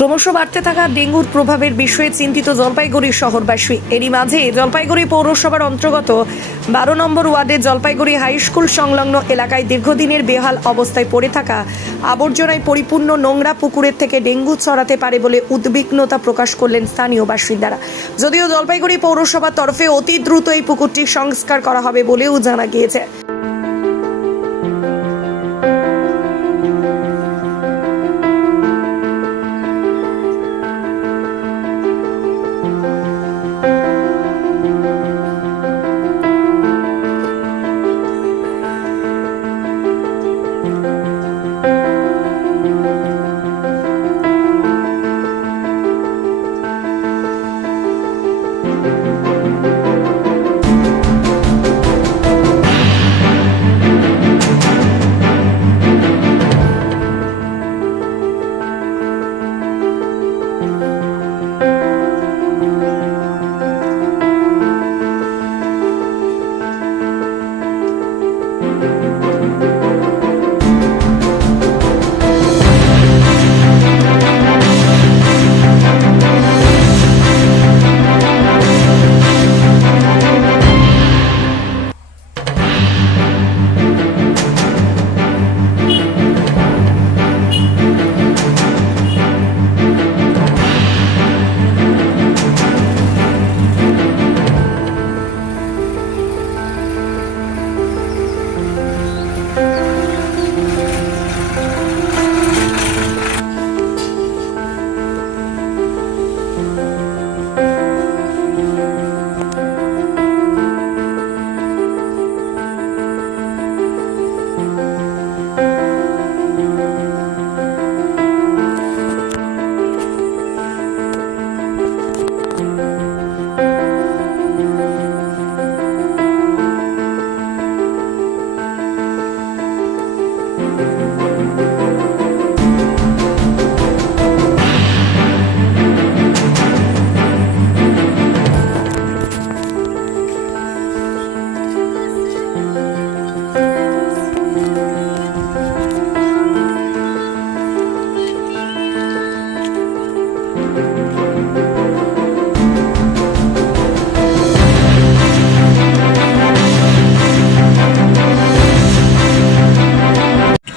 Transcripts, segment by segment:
ক্রমশ বাড়তে থাকা ডেঙ্গুর প্রভাবের বিষয়ে চিন্তিত জলপাইগুড়ি শহরবাসী। এরই মাঝে জলপাইগুড়ি পৌরসভার অন্তর্গত বারো নম্বর ওয়ার্ডের জলপাইগুড়ি হাই স্কুল সংলগ্ন এলাকায় দীর্ঘদিনের বেহাল অবস্থায় পড়ে থাকা আবর্জনায় পরিপূর্ণ নোংরা পুকুরের থেকে ডেঙ্গু ছড়াতে পারে বলে উদ্বিগ্নতা প্রকাশ করলেন স্থানীয় বাসিন্দারা। যদিও জলপাইগুড়ি পৌরসভার তরফে অতি দ্রুত এই পুকুরটি সংস্কার করা হবে বলেও জানা গিয়েছে।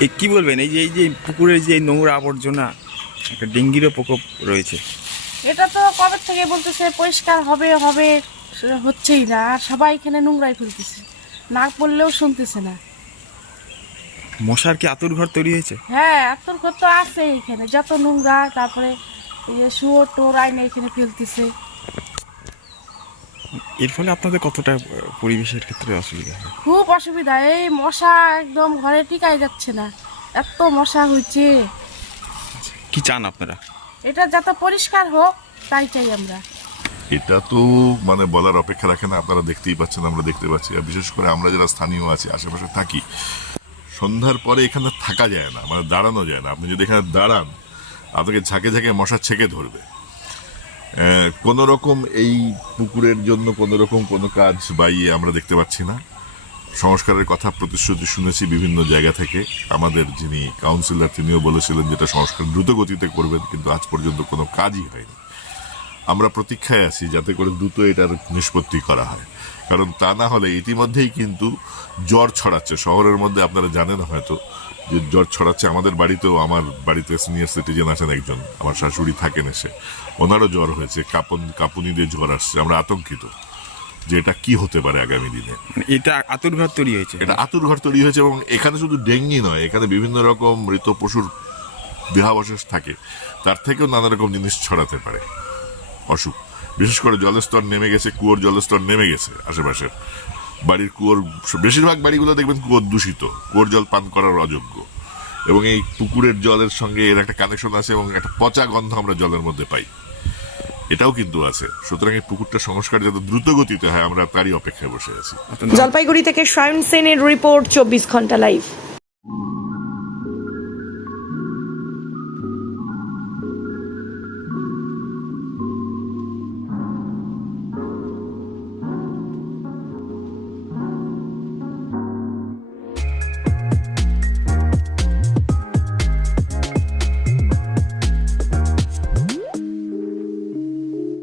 এ কি বলবেন? এই যে এই যে পুকুরের যে নোংরা আবর্জনা একটা ডেঙ্গিরও প্রকোপ রয়েছে। এটা তো কবে থেকে বলতেছে? পরিষ্কার হবে হবে হচ্ছেই না। আর সবাই এখানে নোংরাই ফেলতেছে। না পড়লেও শুনতেছে না। মশার কি আতুর ঘর তৈরি হয়েছে? হ্যাঁ আত্মর ঘর তো আছে এখানে। যত নোংরা তারপরে এই যে শুয়োর টোর আইনে এখানে ফেলতেছে। এর ফলে আপনাদের কতটা পরিবেশের ক্ষেত্রে অসুবিধা হয়? খুব অসুবিধা। এই মশা একদম ঘরে টিকাই যাচ্ছে না। এত মশা হয়েছে। কি চান আপনারা? এটা যাতে পরিষ্কার হোক তাই চাই আমরা। এটা তো মানে বলার অপেক্ষা রাখে না। আপনারা দেখতেই পাচ্ছেন আমরা দেখতে পাচ্ছি। আর বিশেষ করে আমরা যারা স্থানীয় আছি আশেপাশে থাকি সন্ধ্যার পরে এখানে থাকা যায় না মানে দাঁড়ানো যায় না। আপনি যদি এখানে দাঁড়ান আপনাকে ঝাঁকে ঝাঁকে মশা ছেকে ধরবে। কোনো রকম এই পুকুরের জন্য কোনো রকম কোনো কাজ বাইয়ে আমরা দেখতে পাচ্ছি না। সংস্কারের কথা প্রতিশ্রুতি শুনেছি বিভিন্ন জায়গা থেকে। আমাদের যিনি কাউন্সিলর তিনিও বলেছিলেন যেটা সংস্কার দ্রুত গতিতে করবেন, কিন্তু আজ পর্যন্ত কোনো কাজই হয়নি। আমরা প্রতীক্ষায় আছি যাতে করে দ্রুত এটার নিষ্পত্তি করা হয়। কারণ তা না হলে ইতিমধ্যেই কিন্তু জ্বর ছড়াচ্ছে। শহরের মধ্যে আপনারা জানেন হয়তো যে জ্বর ছড়াচ্ছে আমাদের বাড়িতেও আমার বাড়িতে সিনিয়র সিটিজেন আছেন একজন আমার শাশুড়ি থাকেন এসে। ওনারও জ্বর হয়েছে কাপন কাপুনি দিয়ে জ্বর আসছে আমরা আতঙ্কিত যে এটা কি হতে পারে আগামী দিনে। মানে এটা আতুর ঘর তৈরি হয়েছে। এটা আতুর ঘর তৈরি হয়েছে এবং এখানে শুধু ডেঙ্গি নয় এখানে বিভিন্ন রকম মৃত পশুর দেহাবশেষ থাকে তার থেকেও নানা রকম জিনিস ছড়াতে পারে। অসুখ। বিশেষ করে জলস্তর নেমে গেছে কুয়োর জলস্তর নেমে গেছে আশেপাশের বাড়ির কুয়োর, বেশিরভাগ বাড়িগুলো দেখবেন কুয়োর দূষিত, কুয়োর জল পান করার অযোগ্য। এবং এই পুকুরের জলের সঙ্গে এর একটা কানেকশন আছে এবং একটা পচা গন্ধ আমরা জলের মধ্যে পাই। এটাও কিন্তু আছে। সুতরাং এই পুকুরটা সংস্কার যাতে দ্রুত গতিতে হয়, আমরা তারই অপেক্ষায় বসে আছি। জলপাইগুড়ি থেকে সায়ন সেনের রিপোর্ট, চব্বিশ ঘণ্টা লাইভ